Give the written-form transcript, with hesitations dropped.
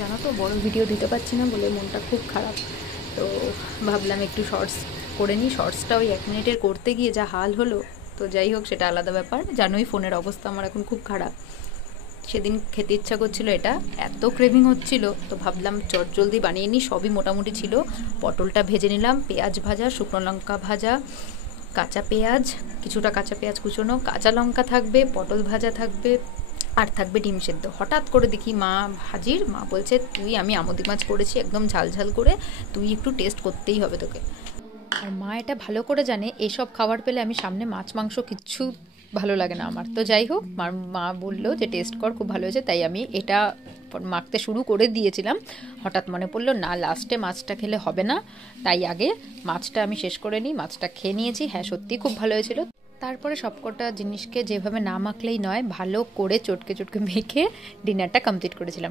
জানো তো বড় ভিডিও দিতে পারছি না বলে মনটা খুব খারাপ। তো ভাবলাম একটু শর্টস করে নিই। শর্টসটা ওই 1 মিনিটের করতে গিয়ে যা হাল হলো, তো যাই হোক সেটা আলাদা ব্যাপার। জানোই ফোনের অবস্থা আমার এখন খুব খারাপ। সেদিন খেতে ইচ্ছা করছিল, এটা এত ক্রেভিং হচ্ছিল, তো ভাবলাম চটজলদি বানিয়ে নিই। সবই মোটামুটি ছিল। পটলটা ভেজে নিলাম, পেঁয়াজ ভাজা, শুকনো লঙ্কা ভাজা, কাঁচা পেঁয়াজ, কিছুটা কাঁচা পেঁয়াজ কুচোনো, কাঁচা লঙ্কা থাকবে, পটল ভাজা থাকবে, আর থাকবে ডিম সেদ্ধ। হঠাৎ করে দেখি মা হাজির। মা বলছে, আমি আমুদি মাছ করেছি একদম ঝাল ঝাল করে, তুই একটু টেস্ট করতেই হবে তোকে। আর মা এটা ভালো করে জানে এইসব খাবার পেলে আমি সামনে মাছ মাংস কিচ্ছু ভালো লাগে না আমার। তো যাই হোক, মা বললো যে টেস্ট কর, খুব ভালো হয়েছে। তাই আমি এটা মাখতে শুরু করে দিয়েছিলাম। হঠাৎ মনে পড়লো না, লাস্টে মাছটা খেলে হবে না, তাই আগে মাছটা আমি শেষ করে নিই। মাছটা খেয়ে নিয়েছি, হ্যাঁ সত্যিই খুব ভালো হয়েছিল। তারপরে সবকটা জিনিসকে যেভাবে না মাখলেই নয়, ভালো করে চটকে চটকে মেখে ডিনারটা কমপ্লিট করেছিলাম।